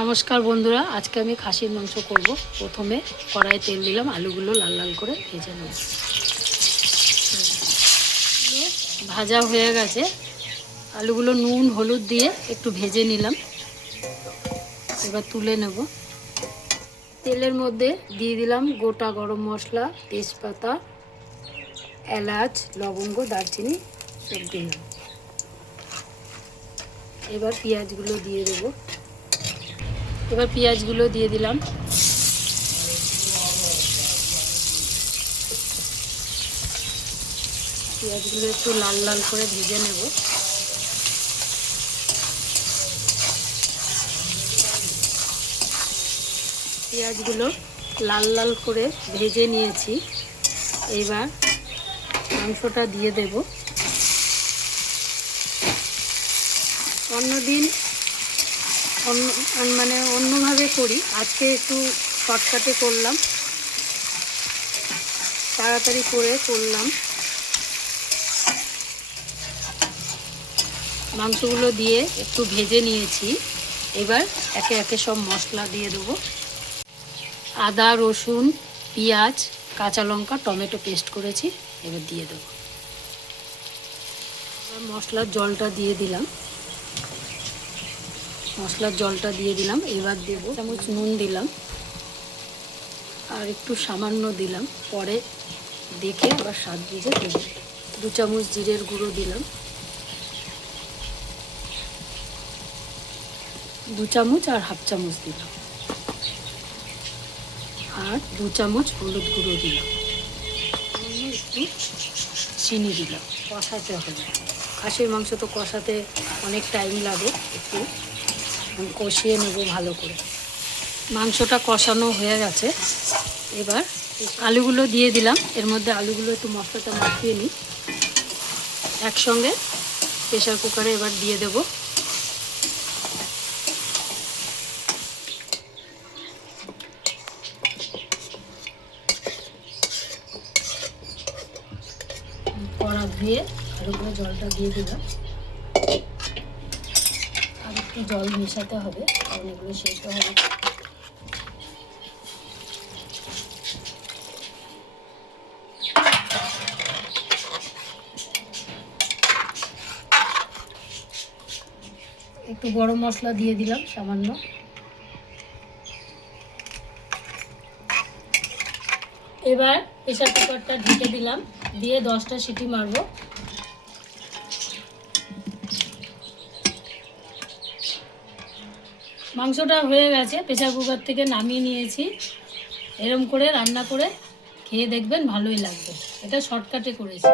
নমস্কার বন্ধুরা, আজকে আমি খাসির মাংস করব। প্রথমে কড়াইয়ে তেল দিলাম, আলুগুলো লাল লাল করে ভেজে নেব। ভাজা হয়ে গেছে, আলুগুলো নুন হলুদ দিয়ে একটু ভেজে নিলাম। এবার তুলে নেব। তেলের মধ্যে দিয়ে দিলাম গোটা গরম মশলা, তেজপাতা, এলাচ, লবঙ্গ, দারচিনি সব দিলাম। এবার পেঁয়াজগুলো দিয়ে দেবো। পেঁয়াজগুলো দিয়ে দিলাম। পেঁয়াজগুলো একটু লাল লাল করে ভেজে নেব। পেঁয়াজগুলো লাল লাল করে ভেজে নিয়েছি। এবার মাংসটা দিয়ে দেব। অন্যদিন অন্যভাবে করি, আজকে একটু শর্টকাটে করলাম, তাড়াতাড়ি করে করলাম। মাংসগুলো দিয়ে একটু ভেজে নিয়েছি। এবার একে একে সব মশলা দিয়ে দেবো। আদা, রসুন, পেঁয়াজ, কাঁচা লঙ্কা, টমেটো পেস্ট করেছি, এবার দিয়ে দেবো। মশলার জলটা দিয়ে দিলাম। এবার দেবো চামচ নুন দিলাম, আর একটু সামান্য দিলাম, পরে দেখে আবার স্বাদ বুঝে দেবো। 2 চামচ জিরের গুঁড়ো দিলাম, 2 চামচ আর হাফ চামচ দিলাম, আর 2 চামচ হলুদ গুঁড়ো দিলাম, একটু চিনি দিলাম। কষাতে হবে, খাসির মাংস তো কষাতে অনেক টাইম লাগে, একটু কষিয়ে নেব ভালো করে। মাংসটা কষানো হয়ে গেছে। এবার আলুগুলো দিয়ে দিলাম। এর মধ্যে আলুগুলো একটু মশলাটা মাখিয়ে নিই। একসঙ্গে প্রেশার কুকারে এবার দিয়ে দেব। কড়া ধুয়ে আলুগুলো জলটা দিয়ে দিলাম। আর একটু জল মেশাতে হবে, কারণ এগুলো সেদ্ধ হবে। একটু গরম মশলা দিয়ে দিলাম সামান্য। এবার প্রেসার কুকারটা ঢেকে দিলাম, দিয়ে 10টা সিটি মারবো। মাংসটা হয়ে গেছে, প্রেসার কুকার থেকে নামিয়ে নিয়েছি। এরম করে রান্না করে খেয়ে দেখবেন, ভালোই লাগবে। এটা শর্টকাটে করেছি।